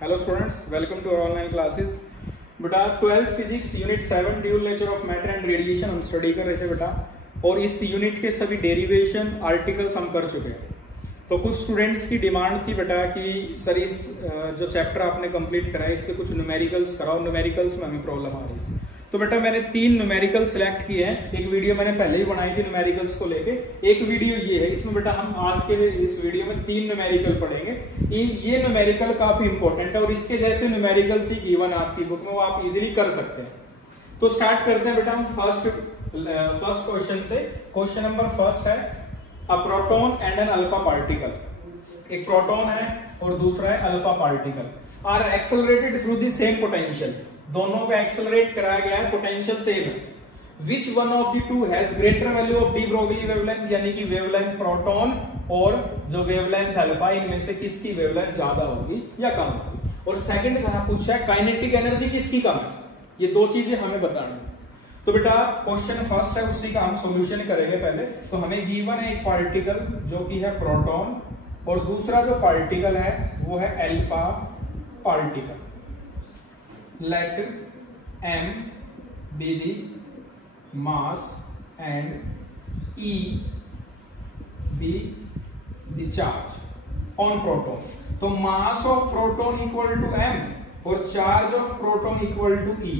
Hello students, welcome to our online classes. बेटा 12th physics unit 7 dual nature of matter and radiation हम study कर रहे थे बेटा, और इस यूनिट के सभी डेरिवेशन आर्टिकल्स हम कर चुके हैं। तो कुछ स्टूडेंट्स की डिमांड थी बेटा कि सर इस जो चैप्टर आपने कंप्लीट करा है इसके कुछ न्यूमेरिकल्स कराओ, न्यूमेरिकल्स में हमें प्रॉब्लम आ रही है। तो बेटा मैंने 3 न्यूमेरिकल सिलेक्ट किए हैं। एक वीडियो मैंने पहले ही बनाई थी न्यूमेरिकल्स को लेके, एक वीडियो ये है। इसमें बेटा हम आज के इस वीडियो में 3 न्यूमेरिकल पढ़ेंगे। ये न्यूमेरिकल काफी इंपॉर्टेंट है और इसके जैसे न्यूमेरिकल्स ही गिवन है आपकी बुक में, वो आप इजीली कर सकते हैं। तो स्टार्ट करते हैं बेटा हम फर्स्ट क्वेश्चन से। क्वेश्चन नंबर फर्स्ट है a proton and an alpha particle. एक प्रोटॉन है और दूसरा है alpha particle, are accelerated through the same potential. दोनों को एक्सेलरेट कराया गया है, पोटेंशियल सेम है। Which one of the two has greater value of de Broglie wavelength, यानी कि वेवलेंथ प्रोटॉन और जो वेवलेंथ अल्फा, इनमें से किसकी वेवलेंथ ज्यादा होगी या कम होगी। और सेकंड कहां पूछा है काइनेटिक एनर्जी किसकी कम है, ये 2 चीजें हमें बतानी। तो बेटा क्वेश्चन फर्स्ट है, उसी का हम सॉल्यूशन करेंगे पहले। तो हमें गिवन है एक पार्टिकल जो कि है प्रोटॉन और दूसरा जो पार्टिकल है वो है alpha particle. Let m be the mass and E be the charge on proton. तो mass of proton equal to m और charge of proton equal to E।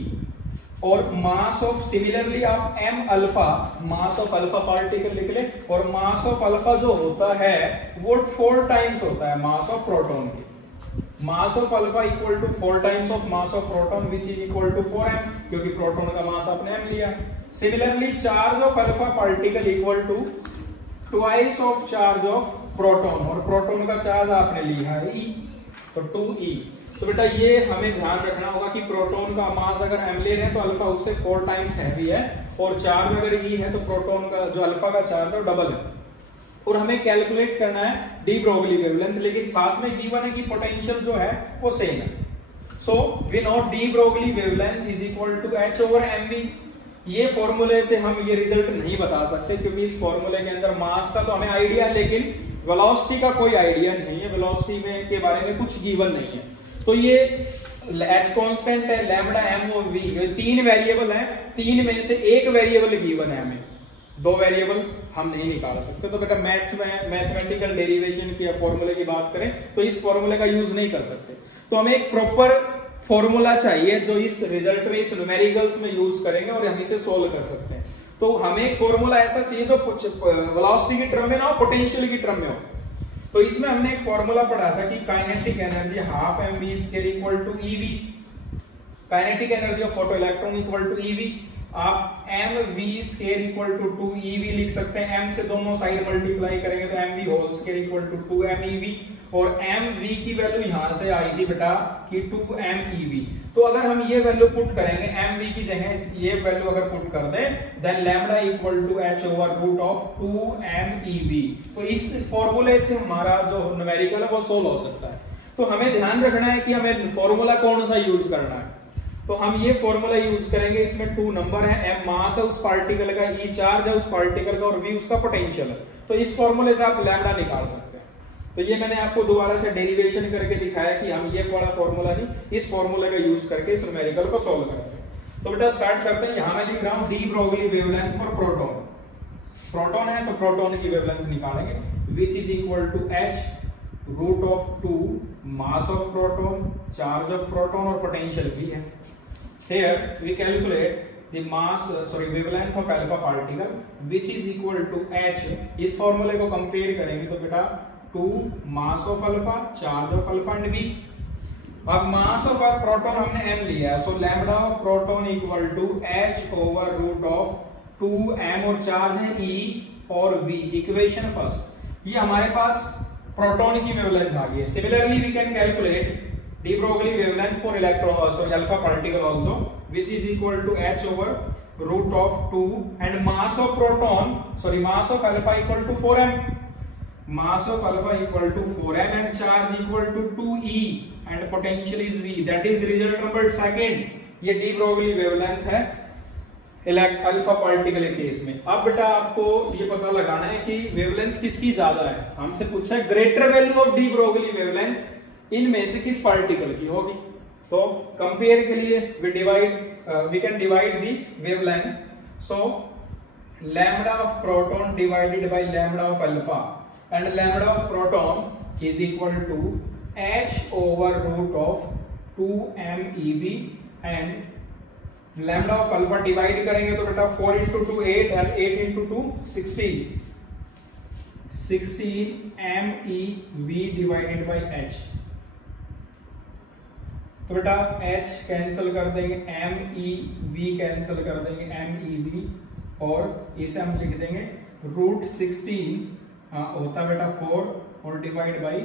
और mass of सिमिलरली आप m alpha, mass of alpha particle लिख ले, और mass of alpha जो होता है वो 4 टाइम्स होता है mass of proton की। Mass of alpha equal to 4 times of mass of proton which is equal to 4m, क्योंकि प्रोटॉन का मास आपने m लिया। Similarly charge of alpha particle equal to twice of charge of proton, और proton का charge आपने लिया है e, तो 2e। तो बेटा ये हमें ध्यान रखना होगा कि प्रोटॉन का मास अगर m ले रहे हैं तो अल्फा उससे 4 टाइम्स हैवी है, और चार्ज अगर e है तो प्रोटॉन का जो अल्फा का चार्ज है वो डबल है। और हमें कैलकुलेट करना है डी ब्रोगली वेवलेंथ, लेकिन साथ में गिवन है कि पोटेंशियल जो है वो सेम है। So we know de Broglie wavelength is equal to h over mv। ये फॉर्मूले से हम ये रिजल्ट नहीं बता सकते, क्योंकि इस फॉर्मूले के अंदर मास का तो हमें आइडिया है लेकिन वेलोसिटी का कोई आइडिया नहीं है, वेलोसिटी में के बारे में कुछ गिवन नहीं है। तो ये h कांस्टेंट है, लैम्डा m और v, 3 वेरिएबल है, 3 में से एक वेरिएबल गिवन है हमें, 2 वेरिएबल हम नहीं निकाल सकते। तो बेटा मैथ्स में मैथमेटिकल डेरिवेशन की फॉर्मूले की बात करें तो इस फॉर्मूले का यूज नहीं कर सकते। तो हमें एक प्रॉपर फॉर्मूला चाहिए जो इस रिजल्ट में, इस न्यूमेरिकल्स में यूज करेंगे और हम इसे सोल्व कर सकते हैं। तो हमें एक फॉर्मूला ऐसा चाहिए जो वेलोसिटी की टर्म में ना हो, पोटेंशियल की टर्म में हो। तो इसमें हमने एक फॉर्मूला पढ़ा था कि kinetic energy half mv square equal to ev, kinetic energy of photo electron equal to ev। आप mv square equal to 2ev लिख सकते हैं, m से दोनों साइड मल्टीप्लाई करेंगे तो mv whole square equal to 2mev, और mv की वैल्यू यहां से आएगी बेटा कि 2mev। तो अगर हम ये वैल्यू पुट करेंगे, mv की जगह ये वैल्यू अगर पुट कर दें, then lambda equal to h over root of 2mev। तो इस फॉर्मूले से हमारा जो न्यूमेरिकल है वो सोल्व हो सकता है। तो हमें ध्यान रखना है कि हमें फॉर्मूला कौन सा यूज करना है। तो हम ये फॉर्मूला यूज करेंगे, इसमें 2 नंबर है, m मास है उस पार्टिकल का, e चार्ज है उस पार्टिकल का, और v उसका पोटेंशियल है। तो इस फॉर्मूले से आप लैम्डा निकाल सकते हैं। तो ये मैंने आपको दोबारा से डेरिवेशन करके दिखाया कि हम ये वाला फॉर्मूला नहीं, इस फॉर्मूले का यूज करके इस न्यूमेरिकल को सोल्व करेंगे। तो बेटा स्टार्ट करते हैं। यहां मैं लिख रहा हूं de Broglie wavelength for proton. Proton है तो प्रोटॉन की वेवलेंथ निकालेंगे, which is equal to h root of 2 mass of proton, charge of proton, और पोटेंशियल v है। Here we calculate the wavelength of alpha particle which is equal to h। इस फॉर्मूले को compare करेंगे तो बेटा 2 mass of alpha, charge of alpha and v। अब mass of proton हमने m लिया है, so lambda of proton equal to h over root of 2m, और चार्ज है e और v। इक्वेशन फर्स्ट, ये हमारे पास प्रोटॉन की वेवलेंथ आ गई है। Similarly we can calculate de Broglie wavelength for alpha particle also, which is equal to h over root of 2, and mass of alpha equal to 4m, mass of alpha equal to 4m, and charge equal to 2e, and potential is v। that is result number 2। ये de Broglie wavelength है alpha particle के case में। अब बेटा आपको ये पता लगाना है कि वेवलेंथ किसकी ज्यादा है। हमसे पूछा है greater value of de Broglie wavelength इनमें से किस पार्टिकल की होगी। तो कंपेयर के लिए we can divide the wavelength. So lambda of proton divided by lambda of alpha, and lambda of proton is equal to h over root of 2m ev, and lambda of alpha divide करेंगे तो बेटा 4 into 2 8 and 8 into 2 16 mev divided by h। तो बेटा h cancel कर देंगे, mev cancel कर देंगे, mev, और इसे हम लिख देंगे रूट 16 होता बेटा 4 और डिवाइड बाई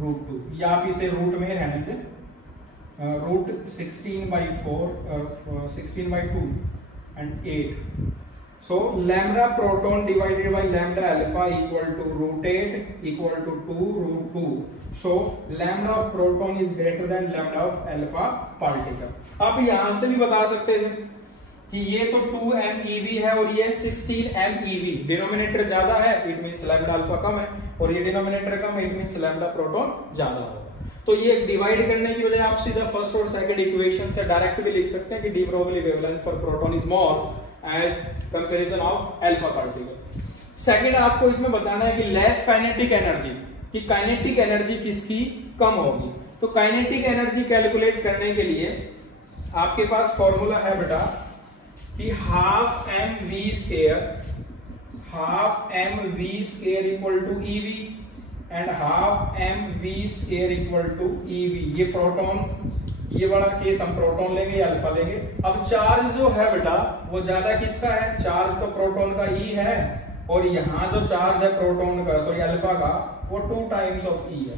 रूट 2, या आप इसे रूट में रहने दें, root 16/2 and 8। So lambda proton divided by lambda alpha equal to root 8 equal to 2 root 2। So lambda of proton is greater than lambda of alpha particle. आप यहां से भी बता सकते थे कि ये तो 2mev है और ये 16mev, डिनोमिनेटर ज्यादा है इट मींस लैम्बडा अल्फा कम है, और ये डिनोमिनेटर कम है इट मींस लैम्बडा प्रोटॉन ज्यादा होगा। तो ये डिवाइड करने की बजाय आप सीधा फर्स्ट और सेकंड इक्वेशन से डायरेक्ट भी लिख सकते हैं कि de Broglie wavelength for proton is more as comparison of alpha particle. Second आपको इसमें बताना है कि लेस काइनेटिक एनर्जी, कि काइनेटिक एनर्जी किसकी कम होगी। तो काइनेटिक एनर्जी कैलकुलेट करने के लिए आपके पास फॉर्मूला है बेटा कि half mv square equal to ev and half mv square equal to ev। ये प्रोटॉन, ये वाला केस हम प्रोटॉन लेंगे या अल्फा लेंगे। अब चार्ज जो है बेटा वो ज्यादा किसका है, चार्ज तो प्रोटॉन का E है, और यहाँ जो चार्ज है प्रोटॉन का सॉरी अल्फा का वो 2 टाइम्स ऑफ E है।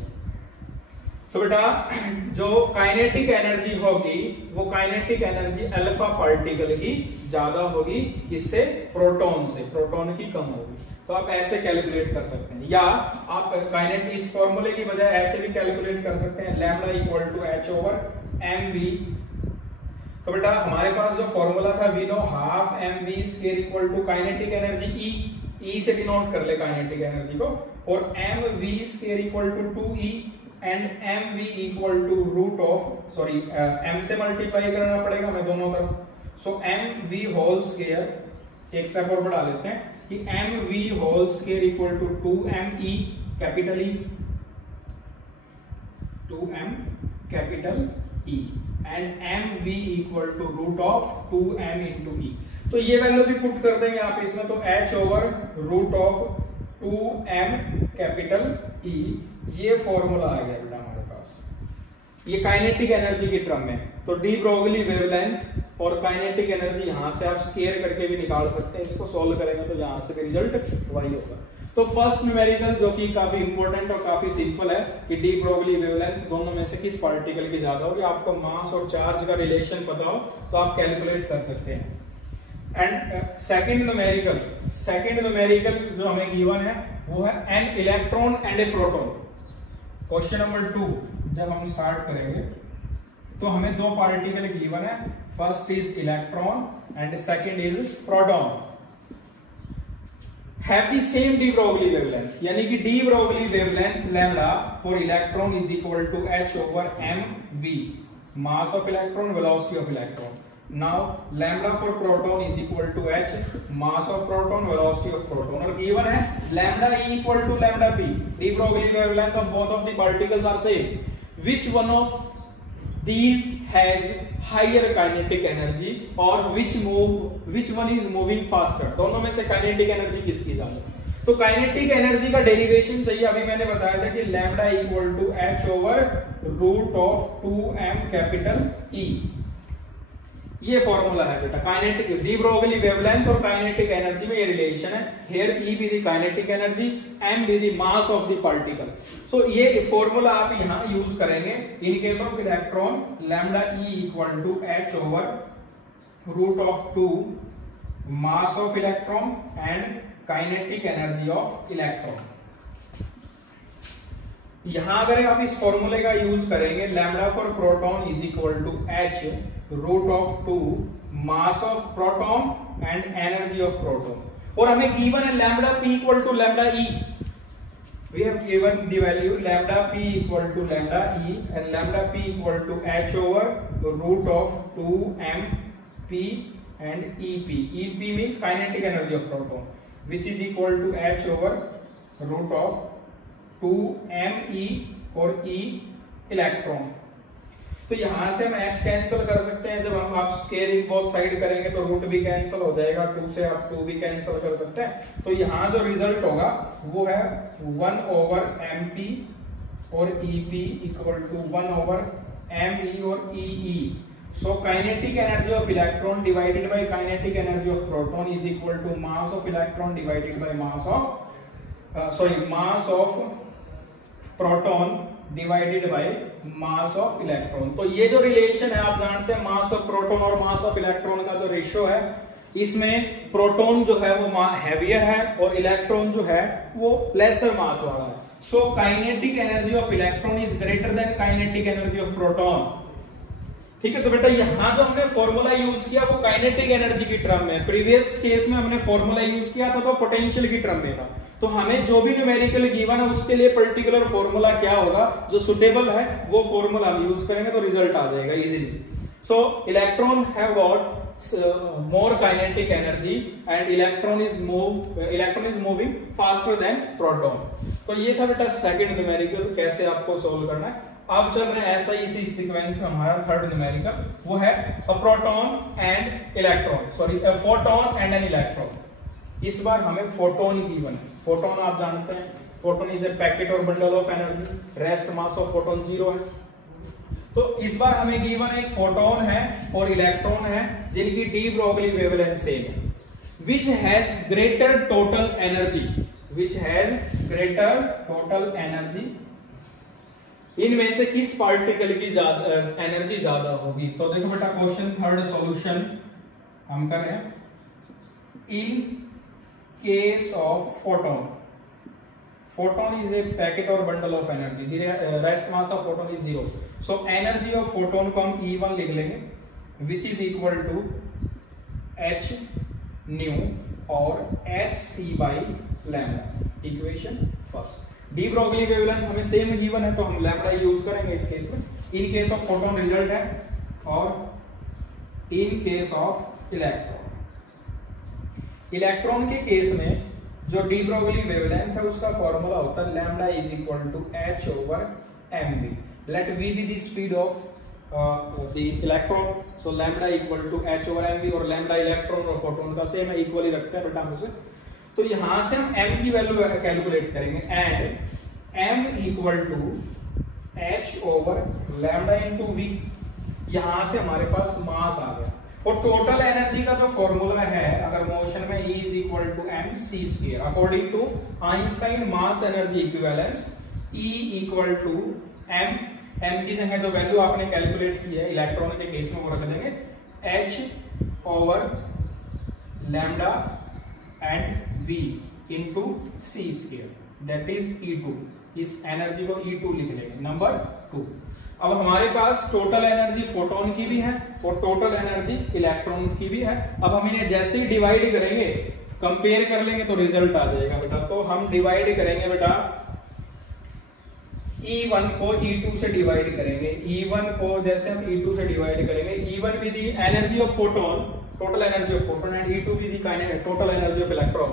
तो बेटा जो काइनेटिक एनर्जी होगी वो काइनेटिक एनर्जी अल्फा पार्टिकल की ज्यादा होगी, इससे प्रोटॉन की कम होगी। तो आप ऐसे कैलकुलेट कर सकते हैं, या आप काइनेटिक इस फॉर्मूले की बजाय ऐसे भी कैलकुलेट कर सकते हैं, lambda equal to h over mv। तो बेटा हमारे पास जो फॉर्मूला था we know half mv square equal to kinetic energy E से डिनोट कर ले काइनेटिक एनर्जी को, और mv square equal to 2e and mv equal to root of sorry m से मल्टीप्लाई करना पड़ेगा हमें दोनों तरफ। सो mv होल स्क्वायर एक स्टेप और बढ़ा लेते हैं कि mv whole square equal to 2me capital E, 2m capital E and mv equal to root of 2m into E। तो ये वैल्यू भी पुट कर देंगे आप इसमें, तो h over root of 2m capital E, ये फॉर्मूला आ गया बेटा हमारे पास, ये काइनेटिक एनर्जी की टर्म में। तो डी ब्रोगली वेवलेंथ और काइनेटिक एनर्जी यहां से आप स्केयर करके भी निकाल सकते हैं, इसको सोल्व करेंगे तो यहां से भी रिजल्ट वही होगा। तो फर्स्ट न्यूमेरिकल जो कि काफी इंपॉर्टेंट और काफी सिंपल है कि डी ब्रोगली वेवलेंथ दोनों में से किस पार्टिकल की ज्यादा होगी। आपको मास और चार्ज का रिलेशन पता हो तो आप कैलकुलेट कर सकते हैं। एंड सेकंड न्यूमेरिकल जो हमें गिवन है वो है an electron and a proton. Question number 2 जब हम स्टार्ट करेंगे तो हमें दो पार्टिकल गिवन है, first is electron and second is proton, have the same de Broglie wavelength, यानी कि de Broglie wavelength lambda for electron is equal to h over mv, mass of electron, velocity of electron. Now lambda for proton is equal to h, mass of proton, velocity of proton, और given है lambda E equal to lambda p, de Broglie wavelength of both of the particles are same. Which one of these has higher kinetic energy or which one is moving faster? दोनों में से kinetic energy किसकी ज्यादा? तो kinetic energy का derivation चाहिए, अभी मैंने बताया था कि lambda equal to h over root of 2m capital E, ये फॉर्मूला है बेटा काइनेटिक डी ब्रोगली वेवलेंथ और काइनेटिक एनर्जी में ये रिलेशन है। Here E be the kinetic energy, m be the mass of the particle. So ये formula आप यहां यूज करेंगे in case of electron, lambda E equal to h over root of 2 mass of electron and kinetic energy of electron. यहां अगर आप इस फॉर्मूले का यूज करेंगे, lambda for proton is equal to h root of 2 mass of proton and energy of proton, और हमें given है lambda p equal to lambda E, we have given the value lambda p equal to lambda e and lambda p equal to h over root of 2m p and EP. EP means kinetic energy of proton, which is equal to h over root of 2m e और e electron. तो यहां से हम h cancel कर सकते हैं, जब हम आप स्केलिंग बोथ साइड करेंगे तो रूट भी कैंसिल हो जाएगा, 2 से आप 2 भी कैंसिल कर सकते हैं। तो यहां जो रिजल्ट होगा वो है 1 over mp और ep equal to 1 over me और ee। So kinetic energy of electron divided by kinetic energy of proton is equal to mass of electron divided by mass of proton divided by mass of electron. तो ये जो relation है आप जानते हैं, मास of proton और मास of electron का जो रेशियो है, इसमें प्रोटॉन जो है वो हैवियर है और इलेक्ट्रॉन जो है वो लेसर मास वाला है। So kinetic energy of electron is greater then kinetic energy of proton. ठीक है, तो बेटा यहां जो हमने फॉर्मूला यूज किया वो काइनेटिक एनर्जी की टर्म में, प्रीवियस केस में हमने फॉर्मूला यूज किया था तो पोटेंशियल की टर्म में था। तो हमें जो भी न्यूमेरिकल गिवन है उसके लिए पर्टिकुलर फॉर्मूला क्या होगा जो सुटेबल है वो फॉर्मूला हम यूज करेंगे तो रिजल्ट आ जाएगा easily. So electron have got more kinetic energy and electron is moving faster than proton. तो ये था बेटा सेकंड न्यूमेरिकल, कैसे आपको सोल्व करना है। अब चल रहे हैं ऐसा इसी सीक्वेंस में हमारा थर्ड न्यूमेरिकल, वो है a proton and electron, sorry a photon and an electron. इस बार हमें फोटोन गिवन है। फोटोन आप जानते हैं, फोटोन इज ए पैकेट और bundle of energy, rest mass of photon 0 है। तो इस बार हमें गिवन एक फोटोन है और इलेक्ट्रॉन है जिनकी डी ब्रोगली वेवलेंथ सेम है, which has greater total energy, इनमें से किस पार्टिकल की एनर्जी ज्यादा होगी। तो देखो बेटा क्वेश्चन थर्ड सॉल्यूशन हम कर रहे हैं। In case of photon is a packet और bundle of energy, rest mass of photon is 0। So energy of photon को हम E1 लिख लेंगे, which is equal to h nu और hc by lambda. Equation first, de Broglie wavelength हमें same given है तो हम लैम्डा यूज करेंगे इस केस में। In case of photon result है और इन केस ऑफ इलेक्ट्रॉन के केस में जो डी ब्रोगली वेवलेंथ है उसका फॉर्मूला होता है lambda is equal to h over mv। Let v be the speed of the electron, so lambda equal to h over mv और lambda electron और photon का सेम है, इक्वली रखते हैं बेटा हम उसे। तो यहां से हम m की वैल्यू कैलकुलेट करेंगे and m equal to h over lambda into v। यहां से हमारे पास मास आ गया और टोटल एनर्जी का जो फॉर्मूला है अगर मोशन में E is equal to mc square according to Einstein mass energy equivalence, E equal to m की जगह जो वैल्यू आपने कैलकुलेट की है इलेक्ट्रॉन के केस में वो रख देंगे h over lambda and v into c square, that is E2। इस एनर्जी को E2 लिख लेंगे। नंबर 2, अब हमारे पास टोटल एनर्जी फोटोन की भी है और टोटल एनर्जी इलेक्ट्रॉन की भी है। अब हम इन्हें जैसे ही डिवाइड करेंगे, कंपेयर कर लेंगे तो रिजल्ट आ जाएगा बेटा। तो हम डिवाइड करेंगे बेटा E1 को E2 से डिवाइड करेंगे। E1 को जैसे हम E2 से डिवाइड करेंगे, E1 be the energy of photon, total energy of photon, and E2 be the total energy of electron.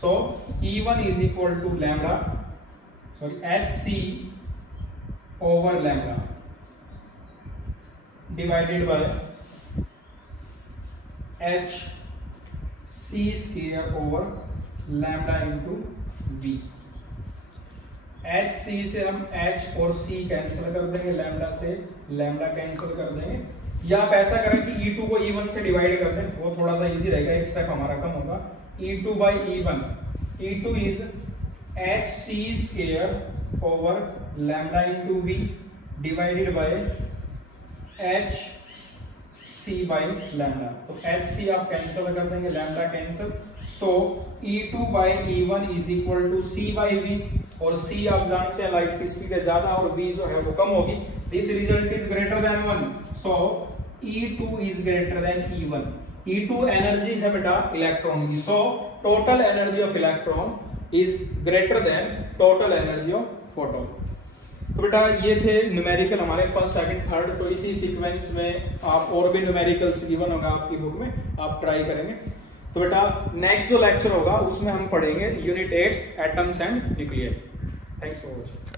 So E1 is equal to lambda, sorry hc over lambda divided by hc square over lambda into v। hc से हम h और c cancel कर देंगे, lambda से lambda cancel कर देंगे, या आप ऐसा करें कि E2 को E1 से डिवाइड कर दें, वो थोड़ा सा इजी रहेगा, एक स्टेप हमारा कम होगा। E2 by E1, E2 is hc square over lambda into v divided by hc by lambda. तो hc आप कैंसिल कर देंगे, lambda cancel, so E2 by E1 is equal to c by v, और c आप जानते हैं light की speed है ज्यादा और v जो है वो कम होगी। This result is greater then 1, so E2 is greater then E1। E2 energy है बेटा इलेक्ट्रॉन की, so total energy of electron is greater then total energy of photon. तो बेटा ये थे न्यूमेरिकल हमारे फर्स्ट सेकंड थर्ड। तो इसी सीक्वेंस में आप और भी न्यूमेरिकल्स गिवन होगा आपकी बुक में, आप ट्राई करेंगे। तो बेटा नेक्स्ट जो लेक्चर होगा उसमें हम पढ़ेंगे unit 8 atoms and nuclear. Thanks for watching.